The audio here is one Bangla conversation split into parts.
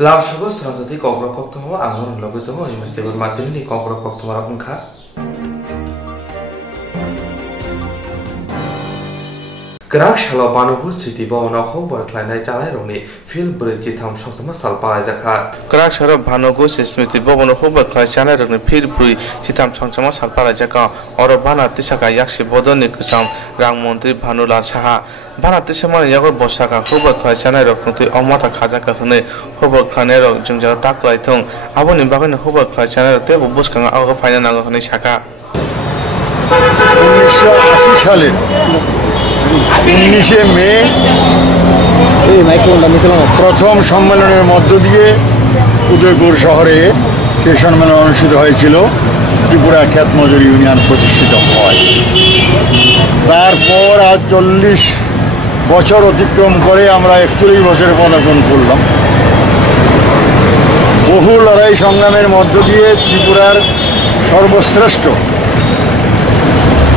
Larshago Sramati Kobra Koktomo, Angon Lobitomo, and Mr. Martin, Kobra Koktomaranka. Grashalo Banobu City Bono Hobart Klein Jaloni, Phil Bridge Tom Shosama Salpa Jaka. Grashalo Banogu Smith Bono Hobart Klein Jaloni, Phil Bridge Chitam Shosama Salpa Jaka, or Bana Tisaka Yaksi Bodonikusam, Ramonti Panula Saha. Banatisman Yago Bosaka, Hobart Klein Janero, Omata Kazaka, Hobart Clanero, Junja Taklaitung, Abon in Bagan Hobart Klein Janero, Table Buskan out of Final Nishaka. 19 মে প্রথম সম্মেলনের মধ্য দিয়ে উদয়পুর শহরে সেই সম্মেলন অনুষ্ঠিত হয়েছিল ত্রিপুরা ক্ষেত মজুর ইউনিয়ন প্রতিষ্ঠিত হয় তারপর আজ 40 বছর অতিক্রম করে আমরা 41 বছরে পদার্পণ করলাম বহু লড়াই সংগ্রামের মধ্য দিয়ে ত্রিপুরার সর্বশ্রেষ্ঠ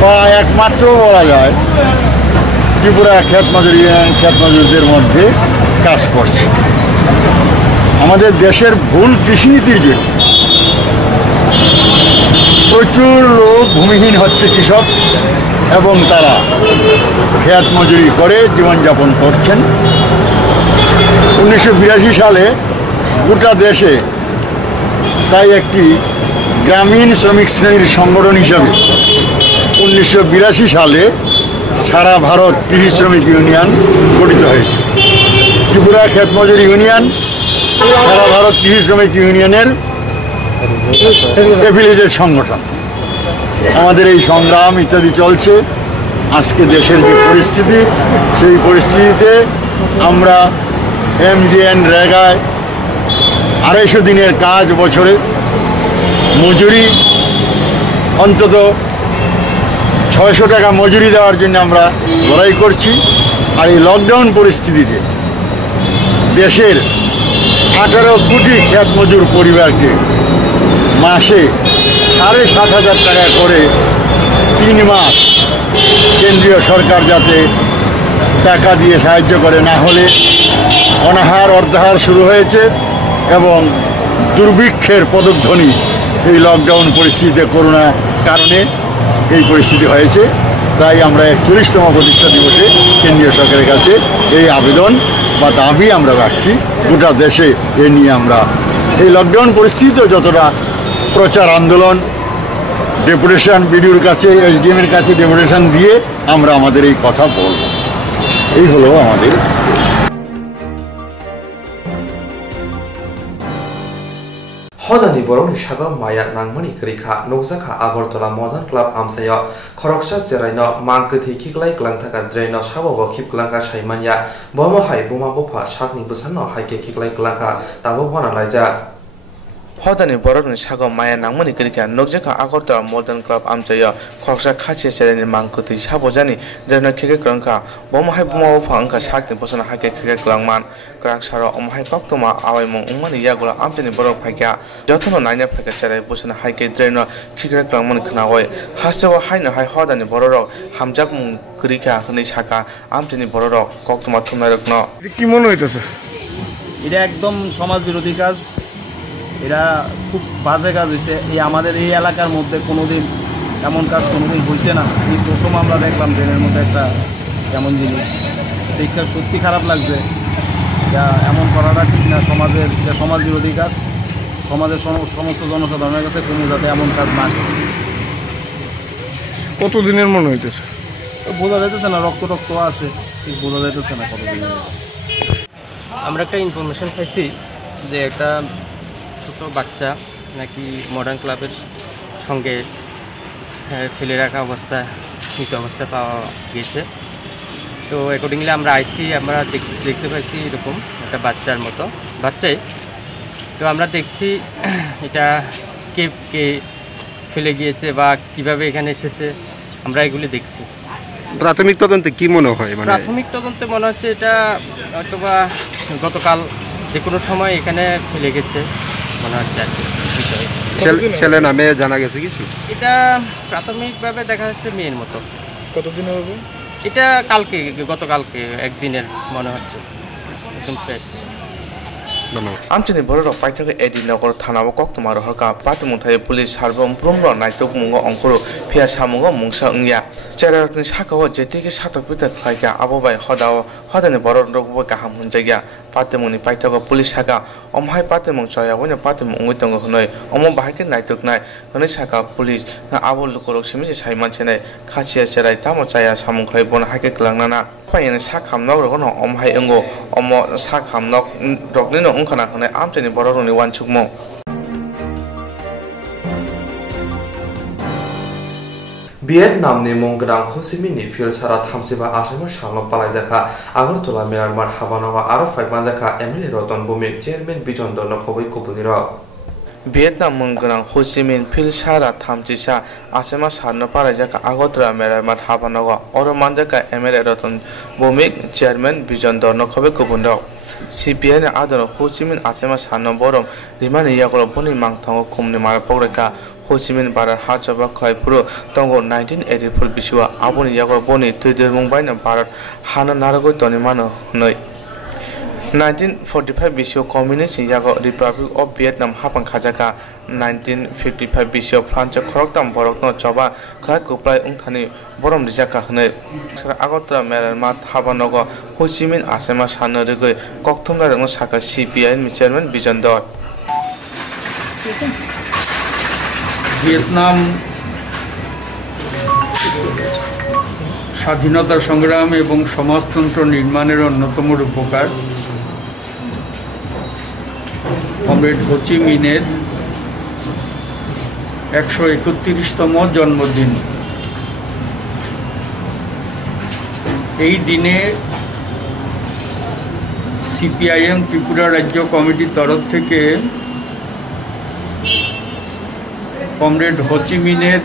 বা একমাত্র বলা যায় ত্রিপুরা ক্ষেত মজুর ইউনিয়ন ক্ষেত মজুরদের মধ্যে কাজ করছে আমাদের দেশের ভুল কৃষিনীতির জন্য প্রচুর লোক ভূমিহীন হচ্ছে কৃষক এবং তারা ক্ষেত মজুরি করে জীবনযাপন করছেন 1982 সালে গোটা দেশে তাই একটি গ্রামীণ শ্রমিক শ্রেণীর সংগঠন হিসাবে 1982 সালে সারা ভারত কৃষি শ্রমিক ইউনিয়ন গঠিত হয়েছে ত্রিপুরা ক্ষেত মজুর ইউনিয়ন সারা ভারত কৃষি শ্রমিক ইউনিয়নের অ্যাফিলিয়েটেড সংগঠন আমাদের এই সংগ্রাম ইত্যাদি চলছে আজকে দেশের যে পরিস্থিতি সেই পরিস্থিতিতে আমরা এমজিএন রেগায় 250 দিনের কাজ বছরে মজুরি অন্তত 600 টাকা মজুরি দেওয়ার জন্য আমরা লড়াই করছি আর এই লকডাউন পরিস্থিতিতে দেশের 18 কোটি ক্ষেত মজুর পরিবারকে মাসে 7,500 টাকা করে 3 মাস কেন্দ্রীয় সরকার যাতে টাকা দিয়ে সাহায্য করে না হলে অনাহার অর্ধাহার শুরু হয়েছে এবং দুর্ভিক্ষের পদধ্বনি এই লকডাউন পরিস্থিতিতে করোনার কারণে এই পরিস্থিতি হয়েছে তাই আমরা 41তম প্রতিষ্ঠা দিবসে কেন্দ্রীয় সরকারের কাছে এই আবেদন বা দাবি আমরা রাখছি গোটা দেশে এ নিয়ে আমরা এই লকডাউন পরিস্থিতিতে যতটা প্রচার আন্দোলন ডেপুটেশন বিডিওর কাছে এসডিএম এর কাছে ডেপুটেশন দিয়ে আমরা আমাদের এই কথা বলব এই হলো আমাদের Hodani Boroni Shago Maya Nangmani Krika, Nozaka Abortola Modern Club Amsayo, Koroksha Zerino, Mankati Kiklai Glantaka Dreno, Shabo Kiplanka Shaimania, Bomo Hai Buma Bopa, Shakni Busano, Haike Kiklai Glanka, Tabona Laja. Hodani Boroni Shago Maya Nangmani Krika, Nozaka Abortola Modern Club Amsayo, Koroksha Kachi Sereni Mankati, Shabojani, Dreno Kiklanka, Bomo Hai Buma Bopa, Shakni Busana Hake Kiklangman. Sharo Omhai Koktoma, Awamon Umani Yagula, Amtini Borok Paka, Jotono Nina Pekacere, Busan Hike Dreno, Kikramon Kanaway, Hasawa Haina Hai Hodan Bororo, Hamjakun Krika, Nishaka, Amtini Bororo, Koktoma Tumerokno. Kimono হইতেছে এটা একদম সমাজ বিরোধী কাজ এটা খুব বাজে কাজ হইছে এই আমাদের এই এলাকার মধ্যে কোনোদিন এমন কাজ কোনোদিন হইছে না এই প্রথম আমরা দেখলাম ট্রেনের মধ্যে একটা এমন জিনিস দেখতে সত্যি খারাপ লাগছে এমন করাটা ঠিক না সমাজের যে সমাজ বিরোধী কাজ সমাজের সমস্ত জনসাধারণের কাছে কোনো যাতে এমন কাজ না কতদিনের মনে হইতেছে বোঝা যাইতেছে না রক্ত রক্ত আছে ঠিক বোঝা যাইতেছে না কতদিনের আমরা একটা ইনফরমেশন পাইছি যে একটা ছোট বাচ্চা নাকি মডার্ন ক্লাবের সঙ্গে ফেলে রাখা অবস্থায় মৃত অবস্থায় পাওয়া গেছে তো অ্যাকর্ডিংলি আমরা আইসি আমরা দেখতে পাইছি এরকম একটা বাচ্চার মতো বাচ্চাই তো আমরা দেখছি এটা কে কে ফেলে গিয়েছে বা কিভাবে এখানে এসেছে আমরা এগুলি দেখছি প্রাথমিক তদন্তে কি মনে হয় মানে প্রাথমিক তদন্তে মনে হচ্ছে এটা হয়তোবা গতকাল যে কোনো সময় এখানে ফেলে গেছে মনে হচ্ছে আর কি বিষয় ছেলে নামে জানা গেছে কিছু এটা প্রাথমিকভাবে দেখা যাচ্ছে মেয়ের মতো কতদিন হবে এটা কালকে গতকালকে একদিনের মনে হচ্ছে একদম ফ্রেশ ধন্যবাদ। আমচনি বড় পাইথক এডি নগর থানাবো কক্তমার হরকা পাতিমুথাই পুলিশ সার্বম ব্রহ্ম নাইতক মুঙ্গ অঙ্কুর ফিয়া সামুঙ্গ মুংসা ইয়া চেরারनि সাকাও যেতিকে সাতপিতা খাইকা আববাই হদাও হদানি বড় রগবো গাহাম হুনজাইয়া পাতিমুনি পাইথক পুলিশ সাকা অমহাই পাতিমুং চয়া বনে পাতিমুং উইতঙ্গ হনই অম বাহাইকে নাইতক নাই হनै সাকা পুলিশ আবো লুকরক সিমিসি সাইমান চেনাই খাচিয়া চেরাই তামো চায়া সামুং খাই বন হাইকে ক্লাंगनाना पायने सा खामनक रगनो अमहाय अंगो अम सा खामनक रगनिनो अंखाना हनै आमचनि बररनि वानसुकमो ভিয়েতনামनि मंगदां होसिमिननि फिल्डसारा थामसिबा आसामाव सामल पालायजाखा आगरतला मेरारमार हाबानावा आरो फाइबानजाखा एमएलए रतन भूमिक चेयरमैन बिजन दर्न खबै कुबुनिर ভিয়েতনাম मंगदां होसिमिन फिल्डसारा थामसिसा आसामा सारनो पालायजाखा आगरतला मेरारमार हाबानावा अरो मानजाखा एमएलए रतन भूमिक चेयरमैन बिजन दर्न खबै कुबुनिर CPI ने आदर होसिमिन आसामा सारनो बरम रिमानि यागरो बनि मांथांगो खुमनि मार पग्रेका होसिमिन भारत हाजबा खलाइपुरो तंगो 1984 बिसुआ आबुनि यागरो बनि तुइदेरमुं बायना भारत हाना नारगो तनिमानो नै 1945 बिसुआ कम्युनिस्ट यागो रिपब्लिक अफ वियतनाम हापां खाजाका 1955 बिसुआ फ्रांस खरकताम बरकनो चबा खलाइ कुप्लाइ उंथानि बरम रिजाका हनै आगरतला मेरारमा हाबानगो होसिमिन आसामा सानो रगै कक्थमना रंग साका CPI नि चेयरमैन बिजन दर ভিয়েতনাম স্বাধীনতা সংগ্রাম এবং সমাজতন্ত্র নির্মাণের অন্যতম রূপকার কমরেড হো চি মিনের 131তম জন্মদিন। এই দিনে CPIM ত্রিপুরা রাজ্য কমিটির তরফ থেকে কমরেড হো চি মিনের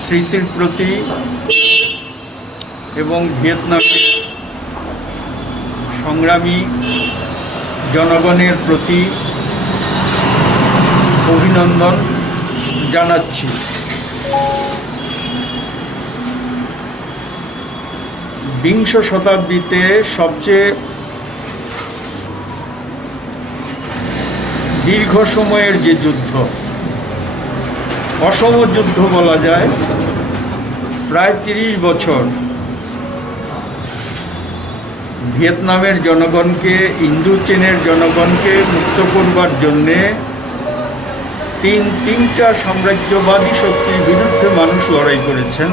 স্মৃতির প্রতি এবং ভিয়েতনামের সংগ্রামী জনগণের প্রতি অভিনন্দন জানাচ্ছি। বিংশ শতাব্দীতে সবচেয়ে দীর্ঘ সময়ের যে যুদ্ধ, অসম যুদ্ধ বলা যায়, প্রায় 30 বছর ভিয়েতনামের জনগণকে, ইন্দোচীনের জনগণকে মুক্ত করবার জন্যে তিনটা সাম্রাজ্যবাদী শক্তির বিরুদ্ধে মানুষ লড়াই করেছেন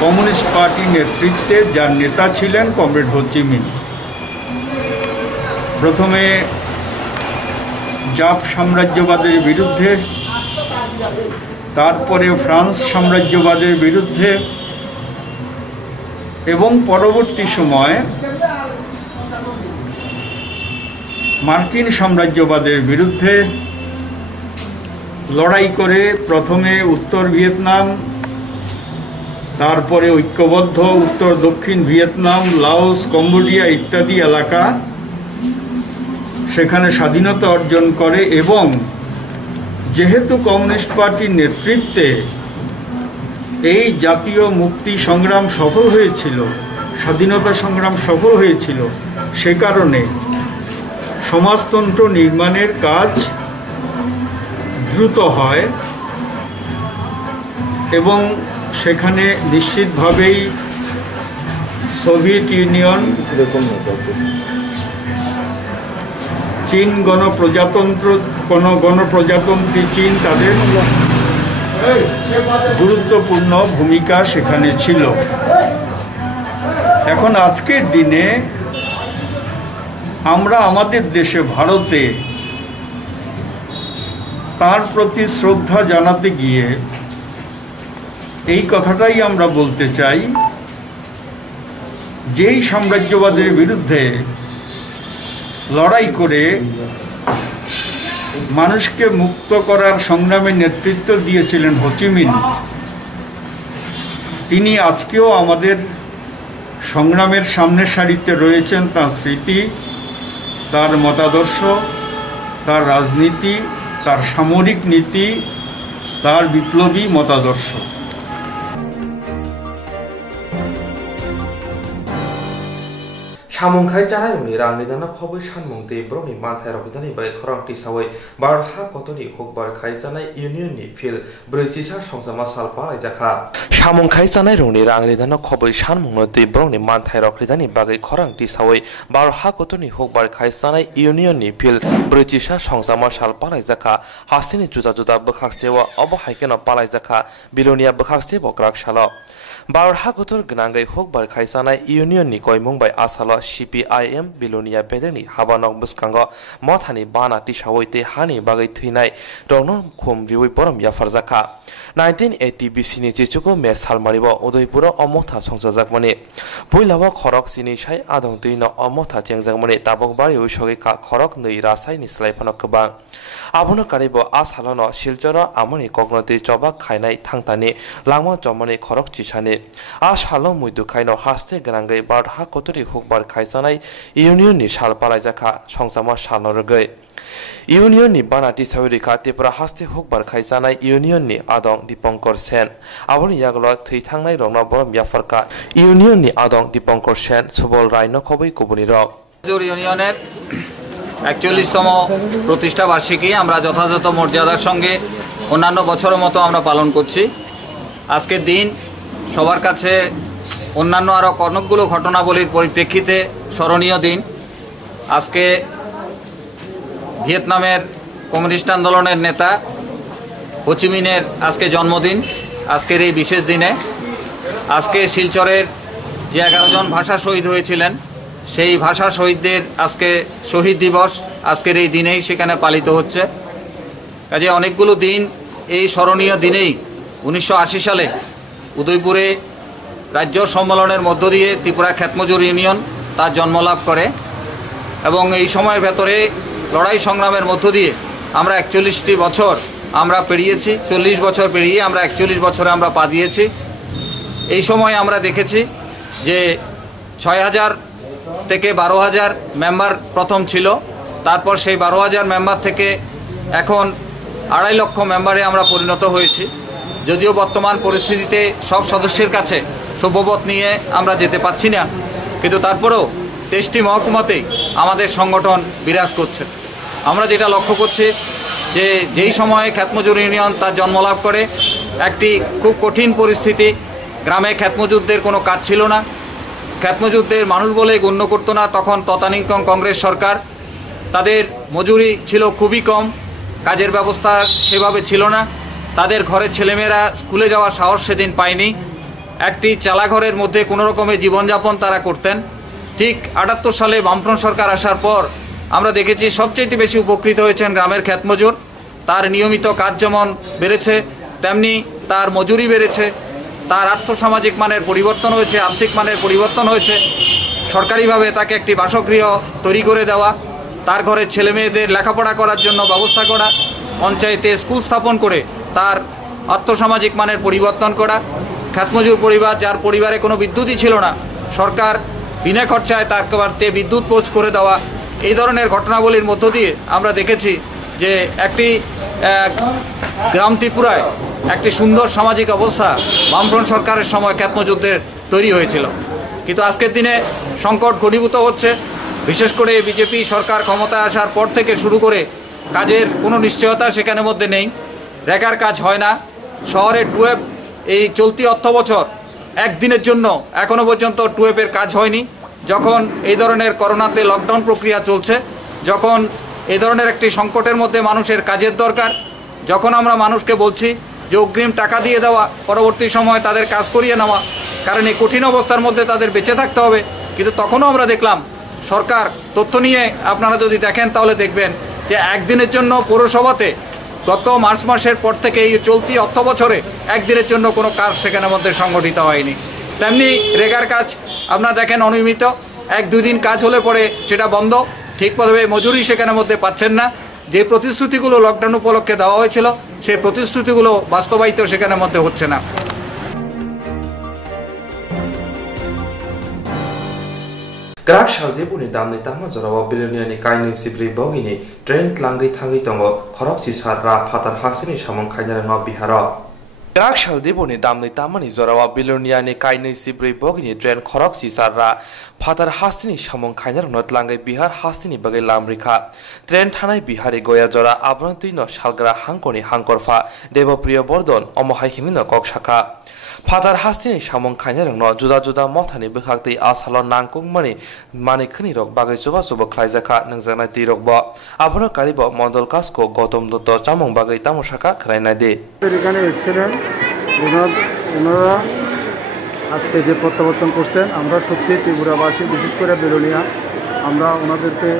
কমিউনিস্ট পার্টির নেতৃত্বে, যার নেতা ছিলেন কমরেড হো চি মিন। প্রথমে জাপ সাম্রাজ্যবাদের বিরুদ্ধে, তারপরে ফ্রান্স সাম্রাজ্যবাদের বিরুদ্ধে এবং পরবর্তী সময়ে মার্কিন সাম্রাজ্যবাদের বিরুদ্ধে লড়াই করে প্রথমে উত্তর ভিয়েতনাম, তারপরে ঐক্যবদ্ধ উত্তর দক্ষিণ ভিয়েতনাম, লাওস, কম্বোডিয়া ইত্যাদি এলাকা সেখানে স্বাধীনতা অর্জন করে। এবং যেহেতু কমিউনিস্ট পার্টির নেতৃত্বে এই জাতীয় মুক্তি সংগ্রাম সফল হয়েছিল, স্বাধীনতা সংগ্রাম সফল হয়েছিল, সে কারণে সমাজতন্ত্র নির্মাণের কাজ দ্রুত হয় এবং সেখানে নিশ্চিতভাবেই সোভিয়েত ইউনিয়ন, চীন গণপ্রজাতন্ত্রী চীন, তাদের গুরুত্বপূর্ণ ভূমিকা সেখানে ছিল। এখন আজকের দিনে আমরা আমাদের দেশে ভারতে তার প্রতি শ্রদ্ধা জানাতে গিয়ে এই কথাটাই আমরা বলতে চাই, যেই সাম্রাজ্যবাদের বিরুদ্ধে লড়াই করে মানুষকে মুক্ত করার সংগ্রামে নেতৃত্ব দিয়েছিলেন হো চি মিন, তিনি আজকেও আমাদের সংগ্রামের সামনের সারিতে রয়েছেন। তার স্মৃতি, তার মতাদর্শ, তার রাজনীতি, তার সামরিক নীতি, তার বিপ্লবী মতাদর্শ। সামংখাই জানায়নি রাংনি দানা খবর সানমংতে ব্রনি মানথাই রবিদানি বাই খরংটি সাওই বার হা কতনি হকবার খাই জানাই ইউনিয়ননি ফিল ব্রৈচিসা সংসাमा সালপা আইজাখা সামংখাই জানাই রংনি রাংনি দানা খবর সানমংতে ব্রনি মানথাই রবিদানি বাগै খরংটি সাওই বার হা কতনি হকবার খাই জানাই ইউনিয়ননি ফিল ব্রৈচিসা সংসাमा সালপা আইজাখা হাসিনি জুজা জুজা বখাস্তেवा অবহাইকেন পালাইজাখা বিলোনিয়া বখাস্তে বকরাক সালো বার হা কতর গনাঙ্গাই হকবার খাই জানাই ইউনিয়ননি কয়মংবাই আসাল CPIM বিলোনিয়া বেদেনি হাবানক বসকাঙ্গ মথানি বানা টিসাওইতে হানি বাগै থৈনাय রংনো খুম রিউই বরম ইয়াফারজাখা 1980 বিসিনি চিচুকো মে সালমারিব উদয়পুর অমথা সংসাজাকমানি বইলাवा খরক সিনি সাই আদং দুইন অমথা চেংজাকমানি তাবকবারি উইসগিকা খরক नै রাসায়নি স্লাইফানক কবাং আবনো কারিব আসালন শিলচর আমনি কগ্নতি চবাক খাইনাই থাংতানি লাংমা জমানি খরক চিসানি আসালো মুইদু খাইনো হাসতে গনাঙ্গাই বার হা কতরি হুকবার খাইসানাই ইউনিয়ননি সালপালাইজাখা সংসাमा সালরগৈ ইউনিয়ননি বানাটি সাউরিখা তেপরা হাসতে হুকবার খাইসানাই ইউনিয়ননি আদং দীপঙ্কর সেন আবনি ইয়াগলো থৈথাংনাই রংনা বরম ইয়াফারকা ইউনিয়ননি আদং দীপঙ্কর সেন সুবল রায়নো খবই কবুনি রক ইউনিয়নের 41তম প্রতিষ্ঠা বার্ষিকী আমরা যথাযথ মর্যাদার সঙ্গে অন্যান্য বছরের মতো আমরা পালন করছি। আজকের দিন সবার কাছে অন্যান্য আরও অনেকগুলো ঘটনাবলীর পরিপ্রেক্ষিতে স্মরণীয় দিন। আজকে ভিয়েতনামের কমিউনিস্ট আন্দোলনের নেতা হোচিমিনের আজকে জন্মদিন। আজকের এই বিশেষ দিনে আজকে শিলচরের যে 11 জন ভাষা শহীদ হয়েছিলেন সেই ভাষা শহীদদের আজকে শহীদ দিবস আজকের এই দিনেই সেখানে পালিত হচ্ছে। কাজে অনেকগুলো দিন এই স্মরণীয় দিনেই 1980 সালে উদয়পুরে রাজ্য সম্মেলনের মধ্য দিয়ে ত্রিপুরা ক্ষেতমজুর ইউনিয়ন তার জন্মলাভ করে এবং এই সময়ের ভেতরে লড়াই সংগ্রামের মধ্য দিয়ে আমরা 41টি বছর আমরা পেরিয়েছি। 40 বছর পেরিয়ে আমরা 41 বছরে আমরা পা দিয়েছি। এই সময় আমরা দেখেছি যে 6000 থেকে 12000 মেম্বার প্রথম ছিল, তারপর সেই 12000 মেম্বার থেকে এখন 2.5 লক্ষ মেম্বারে আমরা পরিণত হয়েছি। যদিও বর্তমান পরিস্থিতিতে সব সদস্যের কাছে সভ্যপদ নিয়ে আমরা যেতে পারছি না, কিন্তু তারপরেও 23টি মহকুমাতেই আমাদের সংগঠন বিরাজ করছে। আমরা যেটা লক্ষ্য করছি যে যেই সময়ে ক্ষেতমজুর ইউনিয়ন তার জন্মলাভ করে একটি খুব কঠিন পরিস্থিতি, গ্রামে ক্ষেতমজুরদের কোনো কাজ ছিল না, ক্ষেতমজুরদের মানুষ বলে গণ্য করতো না। তখন তদানীন্তন কংগ্রেস সরকার, তাদের মজুরি ছিল খুবই কম, কাজের ব্যবস্থা সেভাবে ছিল না, তাদের ঘরের ছেলেমেয়েরা স্কুলে যাওয়ার সাহস সেদিন পায়নি, একটি চালাঘরের মধ্যে কোনো রকমের জীবনযাপন তারা করতেন। ঠিক 78 সালে বামফ্রন্ট সরকার আসার পর আমরা দেখেছি সবচেয়ে বেশি উপকৃত হয়েছেন গ্রামের ক্ষেতমজুর। তার নিয়মিত কাজ যেমন বেড়েছে তেমনি তার মজুরি বেড়েছে, তার আর্থসামাজিক মানের পরিবর্তন হয়েছে, আর্থিক মানের পরিবর্তন হয়েছে। সরকারিভাবে তাকে একটি বাসগৃহ তৈরি করে দেওয়া, তার ঘরের ছেলেমেয়েদের লেখাপড়া করার জন্য ব্যবস্থা করা, পঞ্চায়েতে স্কুল স্থাপন করে তার আর্থসামাজিক মানের পরিবর্তন করা। ক্ষেতমজুর পরিবার যার পরিবারে কোনো বিদ্যুৎই ছিল না, সরকার বিনা খরচায় তার বাড়িতে বিদ্যুৎ পৌঁছ করে দেওয়া, এই ধরনের ঘটনাবলীর মধ্য দিয়ে আমরা দেখেছি যে একটি গ্রাম ত্রিপুরায় একটি সুন্দর সামাজিক অবস্থা বামফ্রন্ট সরকারের সময় ক্ষেতমজুরদের তৈরি হয়েছিল। কিন্তু আজকের দিনে সংকট ঘনীভূত হচ্ছে, বিশেষ করে বিজেপি সরকার ক্ষমতায় আসার পর থেকে শুরু করে কাজের কোনো নিশ্চয়তা সেখানের মধ্যে নেই, রেগার কাজ হয় না। শহরের টুয়েব এই চলতি অর্থ বছর একদিনের জন্য এখনও পর্যন্ত টুয়েবের কাজ হয়নি। যখন এই ধরনের করোনাতে লকডাউন প্রক্রিয়া চলছে, যখন এই ধরনের একটি সংকটের মধ্যে মানুষের কাজের দরকার, যখন আমরা মানুষকে বলছি যে অগ্রিম টাকা দিয়ে দেওয়া, পরবর্তী সময় তাদের কাজ করিয়ে নেওয়া, কারণ এই কঠিন অবস্থার মধ্যে তাদের বেঁচে থাকতে হবে, কিন্তু তখনও আমরা দেখলাম সরকার, তথ্য নিয়ে আপনারা যদি দেখেন তাহলে দেখবেন যে একদিনের জন্য পৌরসভাতে গত মার্চ মাসের পর থেকে এই চলতি অর্থ বছরে একদিনের জন্য কোনো কাজ সেখানের মধ্যে সংগঠিত হয়নি। তেমনি রেগার কাজ আপনারা দেখেন অনিয়মিত, 1-2 দিন কাজ হলে পরে সেটা বন্ধ, ঠিকভাবে মজুরি সেখানের মধ্যে পাচ্ছেন না। যে প্রতিশ্রুতিগুলো লকডাউন উপলক্ষে দেওয়া হয়েছিল সেই প্রতিশ্রুতিগুলো বাস্তবায়িত সেখানের মধ্যে হচ্ছে না। গ্রাক সালদেবুনি দামনি তামা জরাওয়া বিলিয়নিয়ানি কাইনি সিব্রি বগিনি ট্রেন লাঙ্গি থাঙ্গি দङ খরক সিসার রা ফাতার হাসিনি সামং খাইনার ন Bihar Grak shal deboni damni tamani zorawa bilonia ni kaini sibri bogini tren khorok sisarra Fatar hastini samong khainar not langai Bihar hastini bagai lamrikha tren thanai Bihari goya jora abranti no salgra hangkoni hangkorfa Debapriya Bordon omohaihini no kokshaka Fatar hastini samong khainar no juda juda mothani bekhakti asalo nangkung mani khni rok bagai joba joba khlaijaka nangjanai tirok bo abro karibo mondol kasko Gautam Dutto chamong bagai tamoshaka khrainai de এখানে এসেছিলেন ওনারা আজকে যে প্রত্যাবর্তন করছেন আমরা সত্যি ত্রিপুরাবাসী বিশেষ করে বেলোনিয়া আমরা ওনাদেরকে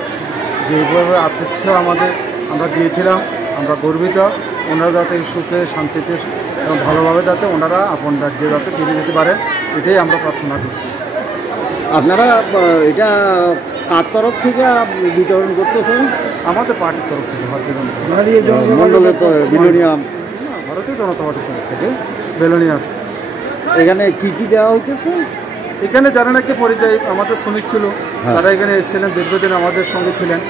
যেভাবে আতিথ্য আমরা দিয়েছিলাম আমরা গর্বিত ওনারা যাতে সুখে শান্তিতে এবং ভালোভাবে যাতে ওনারা আপন রাজ্যে যাতে ফিরে যেতে পারে এটাই আমরা প্রার্থনা করছি। আপনারা এটা কার তরফ থেকে বিতরণ করতেছেন? আমাদের পার্টির তরফ থেকে ভারতীয় জনতা পার্টির তরফ থেকে বেলোনিয়া। এখানে কি কি দেওয়া হইতেছে? এখানে যারা নাকি পরিযায়ী আমাদের শ্রমিক ছিল তারা এখানে এসেছিলেন, দীর্ঘদিন আমাদের সঙ্গে ছিলেন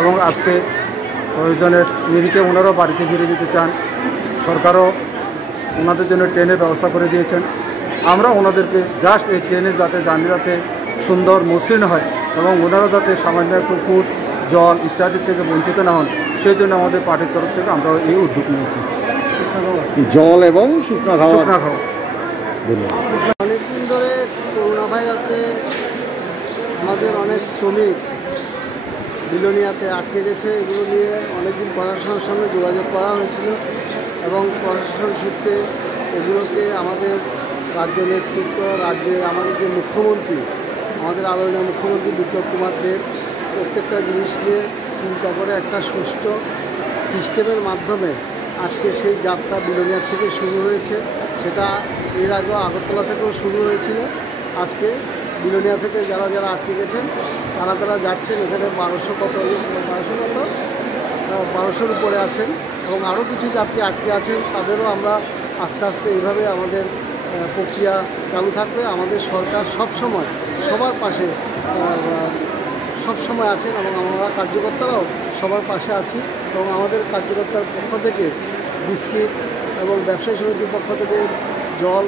এবং আজকে প্রয়োজনের নিরিখে ওনারাও বাড়িতে ফিরে যেতে চান। সরকারও ওনাদের জন্য ট্রেনের ব্যবস্থা করে দিয়েছেন। আমরা ওনাদেরকে জাস্ট এই ট্রেনে যাতে জার্নি যাতে সুন্দর মসৃণ হয় এবং ওনারা যাতে সামান্য একটু ফুড জল ইত্যাদি থেকে বঞ্চিত না হন সেই জন্য আমাদের পার্টির তরফ থেকে আমরা এই উদ্যোগ নিয়েছি। জল এবং শুকনো খাওয়া। অনেকদিন ধরে করোনা ভাইরাসে আমাদের অনেক শ্রমিক বিলোনিয়াতে আটকে গেছে। এগুলো নিয়ে অনেকদিন প্রশাসনের সঙ্গে যোগাযোগ করা হয়েছিল এবং প্রশাসন সূত্রে এগুলোকে আমাদের রাজ্য নেতৃত্ব রাজ্যের আমাদের যে মুখ্যমন্ত্রী আমাদের আদরণীয় মুখ্যমন্ত্রী বিপ্লব কুমার দেব প্রত্যেকটা জিনিসকে চিন্তা করে একটা সুষ্ঠু সিস্টেমের মাধ্যমে আজকে সেই যাত্রা বিলোনিয়ার থেকে শুরু হয়েছে। সেটা এর আগেও আগরতলা থেকেও শুরু হয়েছিল। আজকে বিলোনিয়া থেকে যারা যারা আটকে গেছেন তারা যাচ্ছেন। এখানে 1200 উপরে আছেন এবং আরও কিছু যাত্রী আটকে আছেন। তাদেরও আমরা আস্তে আস্তে এইভাবে আমাদের প্রক্রিয়া চালু থাকবে। আমাদের সরকার সবসময় সবার পাশে সবসময় আছেন এবং আমরা কার্যকর্তারাও সবার পাশে আছি এবং আমাদের কার্যকর্তার পক্ষ থেকে বিস্কিট এবং ব্যবসায়ী সমিতির পক্ষ থেকে জল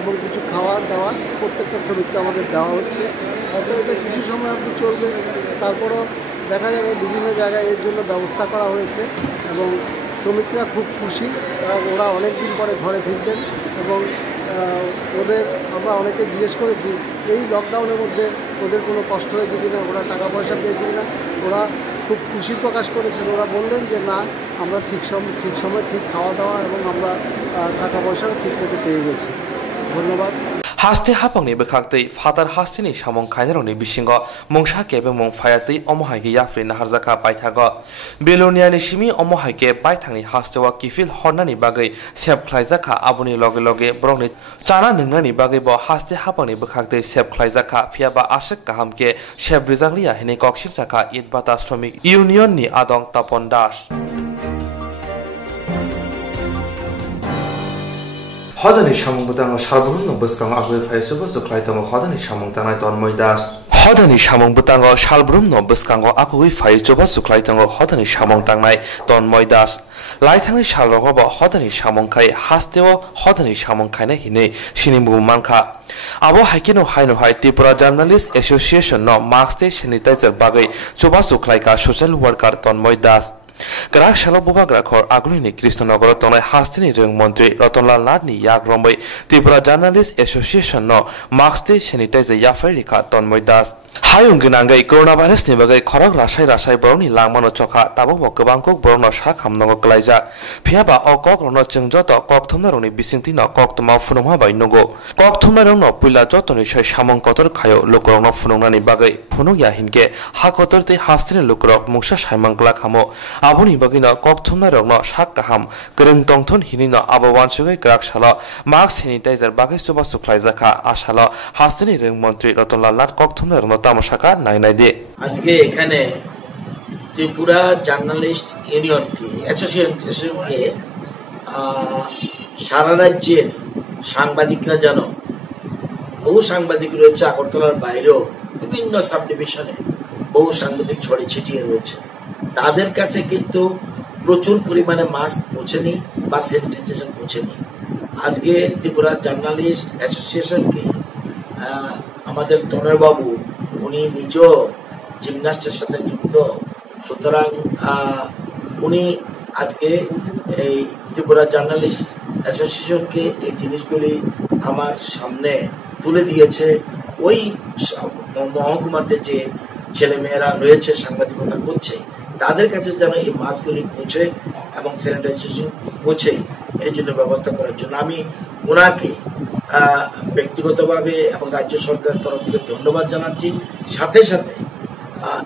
এবং কিছু খাওয়ার দাওয়ার প্রত্যেকটা শ্রমিককে আমাদের দেওয়া হচ্ছে। হয়তো এটা কিছু সময় অবধি চলবে, তারপরও দেখা যাবে বিভিন্ন জায়গায় এর জন্য ব্যবস্থা করা হয়েছে এবং শ্রমিকরা খুব খুশি। ওরা অনেক দিন পরে ঘরে ফিরবেন এবং ওদের আমরা অনেকে জিজ্ঞেস করেছি এই লকডাউনের মধ্যে ওদের কোনো কষ্ট হয়েছে কিনা, ওরা টাকা পয়সা পেয়েছে কিনা। ওরা খুব খুশি প্রকাশ করেছেন। ওরা বললেন যে না, আমরা ঠিক সময় ঠিক খাওয়া দাওয়া এবং আমরা টাকা পয়সাও ঠিক মতো পেয়ে গেছি। ধন্যবাদ। Haste hapangni bekhaktai Fatar hastini samong khainaroni bisingo mungsa kebe mung fayatei omohaike yafri naharjaka paithago Belonia simi omohaike paithangni hastewa kifil hornani bagai sep khlaijaka aboni loge loge brongni chana ningnani bagai bo haste hapangni bekhaktai sep khlaijaka phiaba ashek kahamke sep rijanglia hene kokshirjaka itbata shramik union ni adong Tapon Das Hodani samung butang salburung beskang agwe faisobo suklaitamo hodani samung tangai Tonmoy Das Hodani samung butang salburung beskang agwe faisobo suklaitamo hodani samung tangai Tonmoy Das Laithangi salrogo bo hodani samung khai hasteo hodani samung khaina hine sinimu manka Abo haikino haino hai Tripura Journalist Association no mask sanitizer bagai choba suklaika social worker Tonmoy Das Grak shalo bubak rakhor agulini Krishnanagor tonai hastini reng mantri Ratonlal Nadni yak rombai Tripura Journalist Association no mask sanitizer yafai rikha Tonmoy Das Hayung ginangai coronavirus ni bagai khorok rasai boroni langmano chokha tabok gobangkok borno sakhamnago klaija phiaba okok rono chengjoto kokthumna roni bisingti no koktuma funoma bai nogo kokthumna rono puila jotoni sai samong kotor khayo lokorno funongnani bagai funugya hinke hakotorte hastini lokrok mungsa saimangla khamo aboni bagina kokthumna rono sak kaham kereng tongthon hinino abawan sugai grak shala mask sanitizer bagai soba suklaijaka ashala hastini reng mantri Ratonlal Nad kokthumna rono তামশাকা নাই দে আজকে এখানে ত্রিপুরা জার্নালিস্ট ইউনিয়নকে অ্যাসোসিয়েশনকে সারা রাজ্যের সাংবাদিকরা যেন বহু সাংবাদিক রয়েছে আগরতলার বাইরেও বিভিন্ন সাব ডিভিশনে বহু সাংবাদিক ছড়ে ছিটিয়ে রয়েছে তাদের কাছে কিন্তু প্রচুর পরিমাণে মাস্ক পৌঁছেনি বা স্যানিটাইজেশন পৌঁছেনি আজকে ত্রিপুরা জার্নালিস্ট অ্যাসোসিয়েশনকে আমাদের তনয়বাবু উনি নিজেও জিমন্যাস্টের সাথে যুক্ত, সুতরাং উনি আজকে এই ত্রিপুরা জার্নালিস্ট অ্যাসোসিয়েশনকে এই জিনিসগুলি আমার সামনে তুলে দিয়েছে। ওই মহকুমাতে যে ছেলেমেয়েরা রয়েছে সাংবাদিকতা করছে তাদের কাছে যেন এই মাছগুলি পৌঁছে এবং স্যানিটাইজেশন পৌঁছে এই জন্য ব্যবস্থা করার জন্য আমি ওনাকে ব্যক্তিগতভাবে এবং রাজ্য সরকারের তরফ থেকে ধন্যবাদ জানাচ্ছি। সাথে সাথে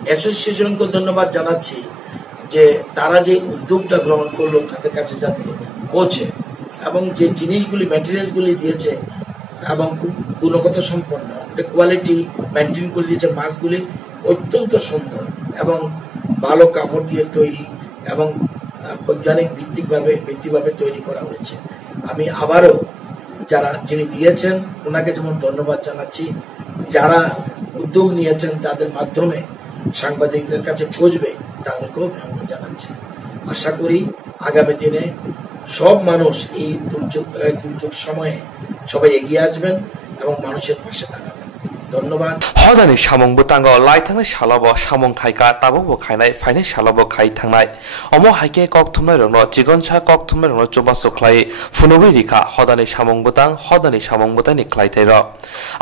অ্যাসোসিয়েশনকে ধন্যবাদ জানাচ্ছি যে তারা যে উদ্যোগটা গ্রহণ করলো তাদের কাছে যাতে পৌঁছে এবং যে জিনিসগুলি ম্যাটেরিয়ালসগুলি দিয়েছে এবং খুব গুণগত সম্পন্ন কোয়ালিটি মেনটেন করে দিয়েছে। মাছগুলি অত্যন্ত সুন্দর এবং ভালো কাপড় দিয়ে তৈরি এবং বৈজ্ঞানিক ভিত্তিকভাবে তৈরি করা হয়েছে। আমি আবারও যিনি দিয়েছেন ওনাকে যেমন ধন্যবাদ জানাচ্ছি, যারা উদ্যোগ নিয়েছেন তাদের মাধ্যমে সাংবাদিকদের কাছে পৌঁছবে তাদেরকেও অভিনন্দন জানাচ্ছি। আশা করি আগামী দিনে সব মানুষ এই দুর্যোগ সময়ে সবাই এগিয়ে আসবেন এবং মানুষের পাশে থাকবেন। ধন্যবাদ। হদানি সামং বুতাঙ্গ লাই থাंनाय सालाबो सामं खायका ताबो खायनाय फायनाय सालाबो खाय थांनाय अमो हाइके कक थुमनाय रंनो जिगनसा कक थुमनाय रंनो चोबासो खलाय फुनुगै रिखा हदानि सामं बुतांनि खलायथाय र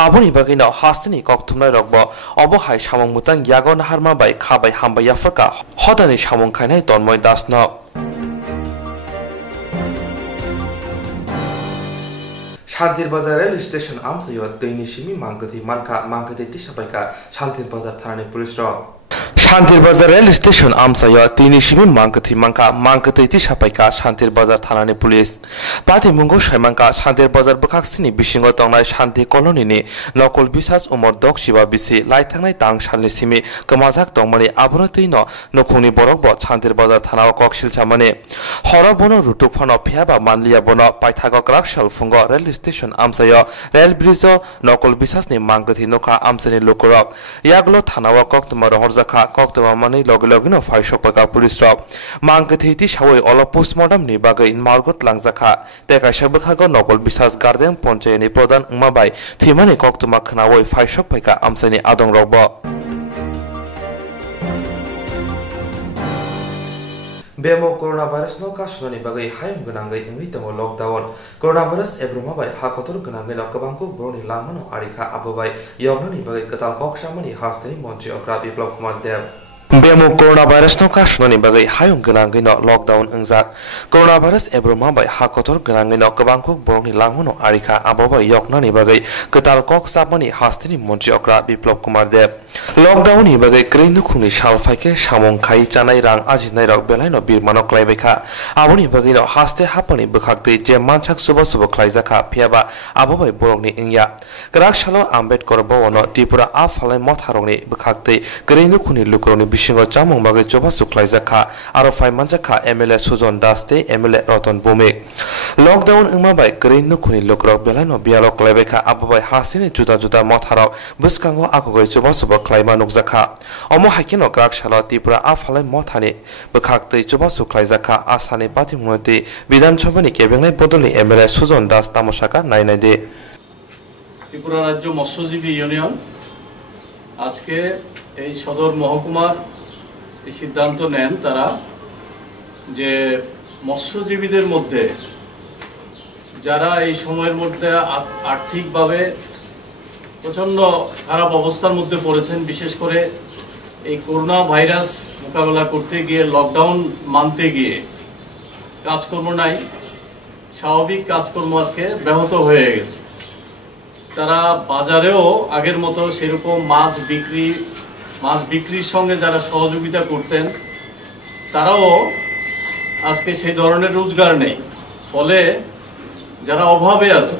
आबोनि बागैनो हास्तिनि कक थुमनाय रकबो अबो हाय सामं बुतां यागन हारमा बाय खाबाय हामबाय याफरका हदानि सामं खायनाय तन्मय दासनो शान्तिर बाजार रेल स्टेशन आमसायो दैनि सिमी मांगथि तिसापाइका शान्तिर बाजार थानानि पुलिस र शान्तिर बाजार रेल स्टेशन आमसायो दैनि सिमी मांगथि तिसापाइका शान्तिर बाजार थानानि पुलिस पाति मुंगो साइमांका शान्तिर बाजार बखाक्सिनि बिसिङाव तंनाय शान्ति कलनीनि नकल बिसास उमर दक शिवा बिसि लाइथांनाय तां सालनि सिमी कमाजाक तंमानि आबरो तैनो नखुंनि बरकबो शान्तिर बाजार थानाव ककसिलचामानि हरबनो रुटुफानो फेबा मानलिया बनो पाइथागक राखसाल फुंगो रेल स्टेशन आमसायो रेल ब्रिजो नकल बिसासनि मांगथि नखा आमसानि लोकरक यागलो थानाव कक्तमा रहरजाखा कक्तमा मानि लगे फाइसपका पुलिस रक मांगथि तिसावै अल पोस्टमर्टम नि बागै मार्गत लांजाखा तेकाइसा बखागो नकल बिसास गार्डेन पन्चायतनि प्रधान उमाबाय थिमानि कक्तमा खनावै फाइसपका आमसानि आदं रकबो बेमो कोरोना भाइरस नो कासुनानि बागै हायम गोनाङै इंगै दङ लकडाउन कोरोना भाइरस एब्रुमाबाय हाखतर गोनाङै गोबांखौ बरनि लामनो आरिखा आबोबाय यवनानि बागै कताल कक्सामनि हास्तेनि मन्त्रि अक्रा बिप्लब कुमार देव बेमो कोरोना भाइरस नो कासुनानि बागै हायम गोनाङै लकडाउन इंजाक कोरोना भाइरस एब्रुमाबाय हाखतर गोनाङै गोबांखौ बरनि लामनो आरिखा आबोबाय यवनानि बागै कताल कक्सामनि हास्तेनि मन्त्रि अक्रा बिप्लब कुमार देव लकडाउननि बागै क्रेनुखुनि सालफाइके सामं खाय जानाय रां आजिनाय रक बेलायनो बिरमानो क्लाइबायखा आबोनि बागैनो हास्ते हापानि बखाक्तै जे मानसाक सुबो क्लाइजाखा फियाबा आबोबाय बरकनि इंया ग्राकसालो आम्बेडकर बवनो त्रिपुरा आफालाय मथारंनि बखाक्तै क्रेनुखुनि लुकरनि बिसिङाव जामुं बागै चोबासु क्लाइजाखा आरो फाइमानजाखा एमएलए सुजन दासते एमएलए रतन भूमिक लकडाउन इंमाबाय क्रेनुखुनि लुकरक बेलायनो बियालो क्लाइबायखा आबोबाय हास्तेनि जुदा मथारक बसकांगो आखगै चोबासु क्लाइमा नुकजाखा अमो हाइकेनो ग्राकसालो त्रिपुरा आफालाय मथानि बखाक्तै चोबासु क्लाइजाखा आसानि पातिमुनति विधानसभानि केबेंनाय बदलनि एमएलए सुजन दास तामसाका नायनाय दे त्रिपुरा राज्य मत्स्यजीवी ইউনিয়ন আজকে এই সদর মহকুমার এই সিদ্ধান্ত নেন তারা যে মৎস্যজীবীদের মধ্যে যারা এই সময়ের মধ্যে আর্থিকভাবে প্রচন্ড খারাপ অবস্থার মধ্যে পড়েছেন, বিশেষ করে এই করোনা ভাইরাস মোকাবেলা করতে গিয়ে লকডাউন মানতে গিয়ে কাজকর্ম নাই, স্বাভাবিক কাজকর্ম আজকে ব্যাহত হয়ে গেছে। তারা বাজারেও আগের মতো সেরকম মাছ বিক্রির সঙ্গে যারা সহযোগিতা করতেন তারাও আজকে সেই ধরনের রোজগার নেই, ফলে যারা অভাবে আছে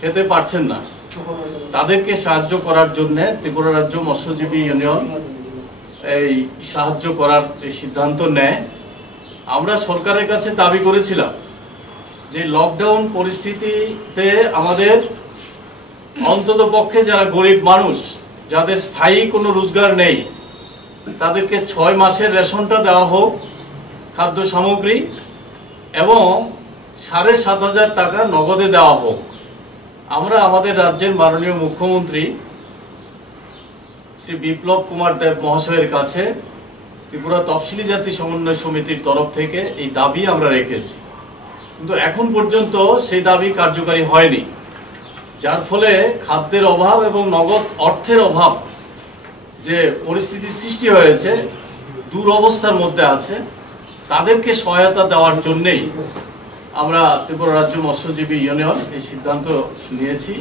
খেতে পারছেন না তাদেরকে সাহায্য করার জন্য ত্রিপুরা রাজ্য মৎস্যজীবী ইউনিয়ন এই সাহায্য করার সিদ্ধান্ত নেয়। আমরা সরকারের কাছে দাবি করেছিলাম যে লকডাউন পরিস্থিতিতে আমাদের অন্ততপক্ষে যারা গরিব মানুষ যাদের স্থায়ী কোনো রোজগার নেই তাদেরকে 6 মাসের রেশনটা দেওয়া হোক, খাদ্য সামগ্রী, এবং 7,500 টাকা নগদে দেওয়া হোক। আমরা আমাদের রাজ্যের মাননীয় মুখ্যমন্ত্রী শ্রী বিপ্লব কুমার দেব মহাশয়ের কাছে ত্রিপুরা তফসিলি জাতি সমন্বয় সমিতির তরফ থেকে এই দাবি আমরা রেখেছি, কিন্তু এখন পর্যন্ত সেই দাবি কার্যকারী হয়নি, যার ফলে খাদ্যের অভাব এবং নগদ অর্থের অভাব যে পরিস্থিতির সৃষ্টি হয়েছে, দুরবস্থার মধ্যে আছে, তাদেরকে সহায়তা দেওয়ার জন্যেই আমরা ত্রিপুরা রাজ্য মৎস্যজীবী ইউনিয়ন এই সিদ্ধান্ত নিয়েছি।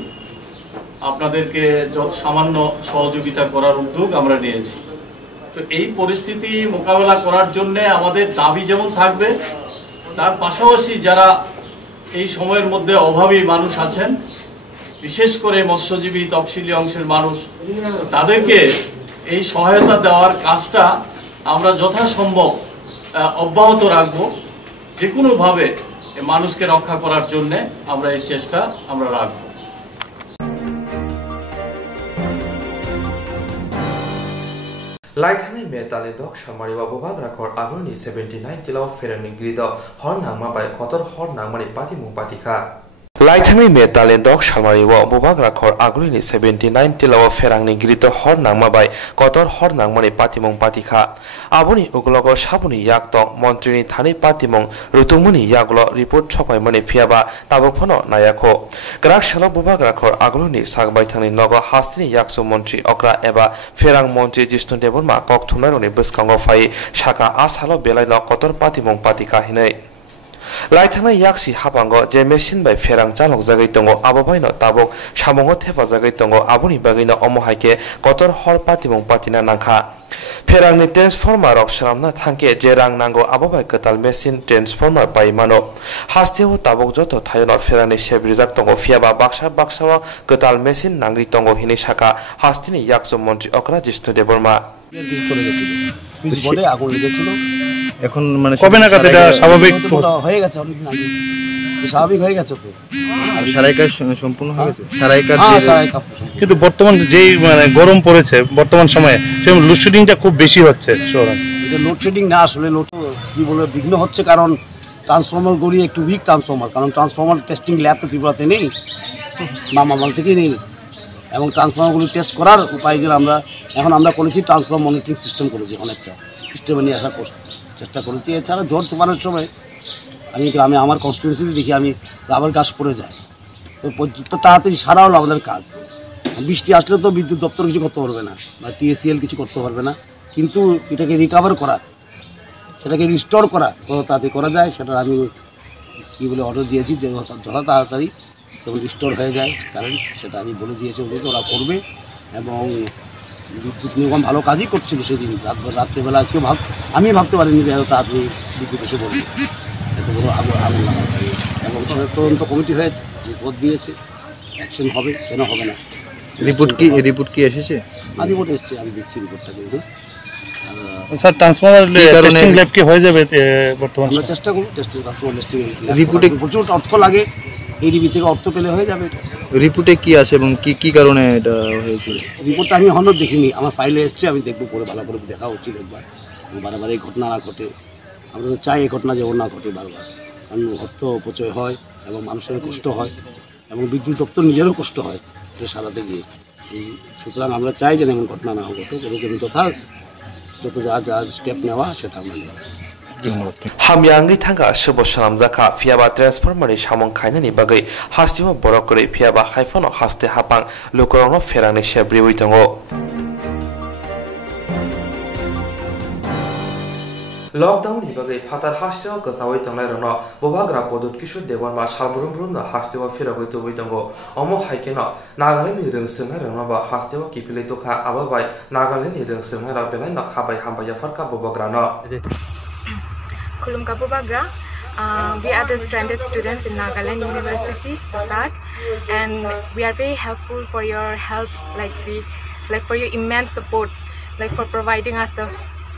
আপনাদেরকে যত সামান্য সহযোগিতা করার উদ্যোগ আমরা নিয়েছি। তো এই পরিস্থিতি মোকাবেলা করার জন্য আমাদের দাবি যেমন থাকবে, তার পাশাপাশি যারা এই সময়ের মধ্যে অভাবী মানুষ আছেন, বিশেষ করে মৎস্যজীবী তফসিলি অংশের মানুষ, তাদেরকে এই সহায়তা দেওয়ার কাজটা আমরা যথাসম্ভব অব্যাহত রাখব। যে কোনোভাবে মানুষকে রক্ষা করার জন্য আমরা এই চেষ্টা আমরা রাখব। Laithani metali dok samariwa bobag rakor aguni 79 kilo ferani grido hor nangma bai khotor hor nangmani pati mung patika Laithani metali dok samariwa bobag rakor aguni 79 kilo ferangni grido hor nangma bai khotor hor nangmani pati mung patika abuni uglogo sabuni yaktok montrini thani pati mung rutungmuni yaglo report chopai mani phiaba tabokhono nayakho grak salo bobag rakor aguni sagbai thani nogo hastini yakso montri okra eba ferang montri jishnu deborma kok thunaroni bwskango phai saka asalo belai no kotor pati mung patika hinai Laithana yaksi hapango je machine by ferang chalok jagai tongo abobaino tabok samongo thepa jagai tongo abuni bagino omohaike kotor hor pati mung patina nangkha ferang ni transformer rok salamna thangke je rang nango abobai katal machine transformer pai mano hasteo tabok joto thayono ferang ni sebrijak tongo fiaba baksa baksawa katal machine nangi tongo hini saka hastini yakso montri okra jishnu deborma চলে গেছিল বলে আগুন লেগেছিল। এখন মানে কবে নাগাদ এটা স্বাভাবিক হয়ে গেছে? অনেকদিন আগে স্বাভাবিক হয়ে গেছে। তো সারাই কাজ সম্পূর্ণ হয়ে গেছে, সারাই কাজ। কিন্তু বর্তমান যেই মানে গরম পড়েছে বর্তমান সময়ে, সেই লোডশেডিংটা খুব বেশি হচ্ছে শহরে। এটা লোডশেডিং না, আসলে লোড কি বলবো বিঘ্ন হচ্ছে, কারণ ট্রান্সফর্মার গড়িয়ে একটু উইক ট্রান্সফর্মার, কারণ ট্রান্সফর্মার টেস্টিং ল্যাব তো ত্রিপুরাতে নেই, মামামাল থেকেই নেই, এবং ট্রান্সফর্মারগুলি টেস্ট করার উপায় যে আমরা করেছি ট্রান্সফর্মার মনিটরিং সিস্টেম করেছি, অনেকটা সিস্টেমে নিয়ে আসার চেষ্টা করেছি। এছাড়া ঝড় তুফানের সময় আমি গ্রামে আমার কনস্টিটিউয়েন্সিতে দেখি আমি রাবার গাছ পড়ে যায়, তো তাড়াতাড়ি সারা হলো আমাদের কাজ। বৃষ্টি আসলে তো বিদ্যুৎ দপ্তর কিছু করতে পারবে না বা TSCL কিছু করতে পারবে না, কিন্তু এটাকে রিকভার করা, সেটাকে রিস্টোর করা কত তাড়াতাড়ি করা যায় সেটা আমি অর্ডার দিয়েছি যে যত তাড়াতাড়ি যেমন রিস্টোর হয়ে যায় কারেন্ট, সেটা আমি বলে দিয়েছি ওদেরকে, ওরা করবে। এবং বিদ্যুৎ নিগম ভালো কাজই করছিল সেদিন রাত্রেবেলা। আজকে আমি ভাবতে পারিনি যে এত তাড়াতাড়ি বিদ্যুৎ এসে বলবে, এত বড় আগুন লাগার। এবং সেটা তদন্ত কমিটি হয়েছে, রিপোর্ট দিয়েছে, অ্যাকশন হবে, কেন হবে না। রিপোর্ট কি এসেছে? রিপোর্ট এসছে, আমি দেখছি রিপোর্টটা। কিন্তু স্যার ট্রান্সফর্মার টেস্টিং ল্যাব কি হয়ে যাবে বর্তমানে? আমরা চেষ্টা করব রিপোর্টে প্রচুর অর্থ লাগে, ADB থেকে অর্থ পেলে হয়ে যাবে। রিপোর্টে কি আছে এবং কি কারণে এটা হয়েছিল? রিপোর্টটা আমি এখনও দেখিনি, আমার ফাইলে এসছে, আমি দেখবো, পরে ভালো করে দেখা উচিত একবার, বারবার এই ঘটনা না ঘটে। আমরা তো চাই এই ঘটনা যেমন না ঘটে বারবার, কারণ অর্থ অপচয় হয় এবং মানুষের কষ্ট হয় এবং বিদ্যুৎ দপ্তর নিজেরও কষ্ট হয় এটা সারাতে গিয়ে। সুতরাং আমরা চাই যেন এমন ঘটনা না ঘটে, যত যা স্টেপ নেওয়া সেটা আমরা নেব। Hamyangi thanga shubo salamjaka fiaba transformari samong khainani bagai hastiwa borokori fiaba haifono haste hapang lokorongno ferangni sebri uitango Lockdown ni bagai phatar hastiwa gasawai tanglai rono bobagra podut kishur deborma salburum rumna hastiwa firagoi to uitango omo haikeno Nagaland ni rungsngai rono ba hastiwa kipilei tokha ababai Nagaland ni rungsngai ra belai na khabai hambaya farka bobagra no Kulum Kapubagra. We are the stranded students in Nagaland University, SASAT, and we are very helpful for your help, for your immense support, for providing us the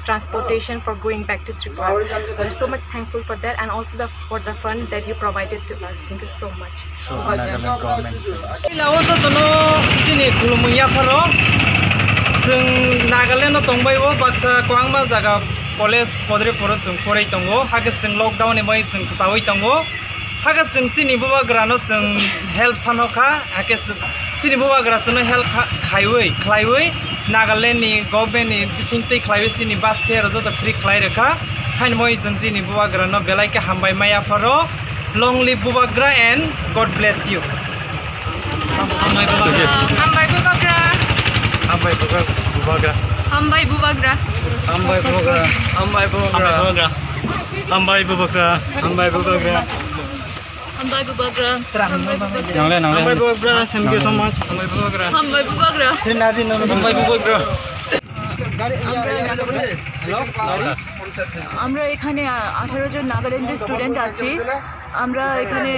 transportation for going back to Tripura. We're so much thankful for that, and also for the fund that you provided to us. Thank you so much. जों नागालेण्डआव दंबायो बाक्सा गोबां जायगा कलेज पदरी फरायसालियाव फरायदों हागे जों लकडाउननि बै जों जाबाय दङ थागा जों सिनि बुबाग्रानो जों हेल्प सानखा आके सिनि बुबाग्रा जों हेल्प खाइवै नागालेण्डनि गभर्नमेन्टनि बिसिंतै खाइवै सिनि बास फेयार जत फ्रि खाइ रखा फाइन मय जों सिनि बुबाग्रानो बेलाइके हामबाय मायाफारो long live Bubagra and God bless you. Hambai Bubagra. Hambai Bubagra. Hambai Bubagra. Hambai Bubagra. Hambai Bubagra. Hambai Bubagra. Hambai Bubagra. Hambai Bubagra. Hambai Bubagra. Hambai Bubagra. Thank you so much. Hambai Bubagra. Hambai Bubagra. Hambai Bubagra. আমরা এখানে 18 জন নাগাল্যান্ডের স্টুডেন্ট আছি। আমরা এখানে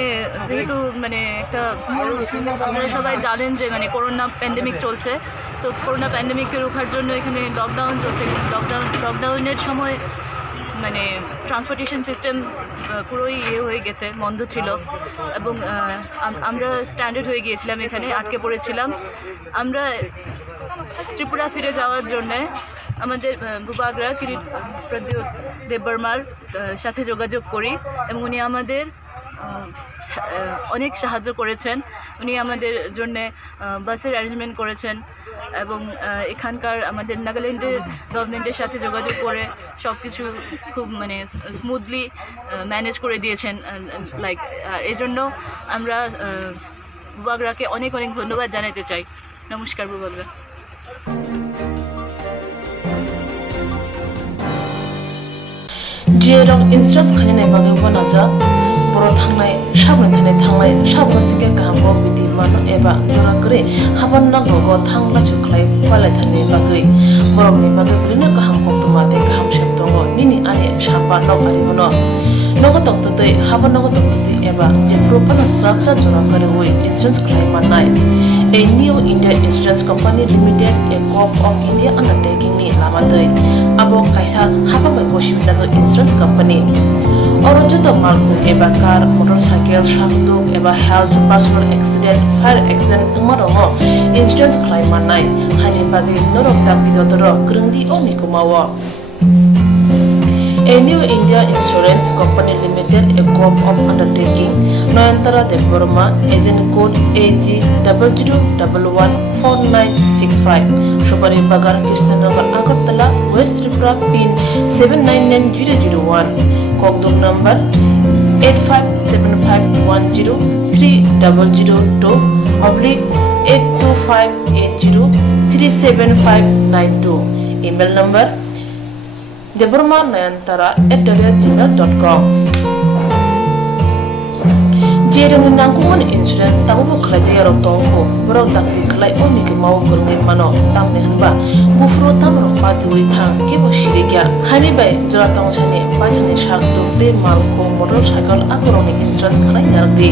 যেহেতু মানে একটা আপনারা সবাই জানেন যে মানে করোনা প্যান্ডেমিক চলছে, তো করোনা প্যান্ডেমিককে রোখার জন্য এখানে লকডাউন চলছে। লকডাউনের সময় মানে ট্রান্সপোর্টেশন সিস্টেম পুরোই হয়ে গেছে, বন্ধ ছিল এবং আমরা স্ট্যান্ডার্ড হয়ে গিয়েছিলাম, এখানে আটকে পড়েছিলাম। আমরা ত্রিপুরা ফিরে যাওয়ার জন্যে আমাদের বুবাগ্রা কিরিট প্রদ্যুৎ দেববর্মার সাথে যোগাযোগ করি এবং উনি আমাদের অনেক সাহায্য করেছেন। উনি আমাদের জন্যে বাসের অ্যারেঞ্জমেন্ট করেছেন এবং এখানকার আমাদের নাগাল্যান্ডের গভর্নমেন্টের সাথে যোগাযোগ করে সব কিছু খুব মানে স্মুথলি ম্যানেজ করে দিয়েছেন। লাইক এই জন্য আমরা বুবাগ্রাকে অনেক অনেক ধন্যবাদ জানাতে চাই। নমস্কার বুবাগ্রা। जेराव इन्सुरेन्स खालामनाय बागै बनाजा बर' थांनाय साबनाय थांनाय साबसिगे गाहामखौ बिदि मान एबा जरा करे हाबान नांगौ थांला सुख्लाय फालाय थानाय बागै बर'नि बागै बिनो गाहामखौ तमाते गाहाम सेब दङ निनि आने साबा नग आरिमनो नगद तंतै हाबान नगद तंतै एबा जे प्रपाना स्राबजा जरा करे वे इन्सुरेन्स खालामनाय A new India Insurance Company Limited, a co-op of India undertaking ni lamadai. Abo kaisa haba mai bosibina jo insurance company. Oro joto malku eba car, motorcycle, shafduk eba health, personal accident, fire accident umarongo insurance claim manai. Hani bagi norok tapi dotoro kerengdi omi kumawa. A new India Insurance Company Limited, a co-op of undertaking, Noyantara Deborma, agent code AG00114965, Shubari Bagar, Krishnagar, Agartala, West Tripura, PIN 799001, Kogduk number 85751030/825803759 email number deborma9antara@gmail.com. Jerem nangkuman insurance tabu khlajaya rotongko borok dakti khlai oni ke mau kurne mano tamne hanba bufro tamro paturi thang ke bo shirigya hani bai jora tong chane pajane shak to de malko motorcycle akoroni insurance khlai nardi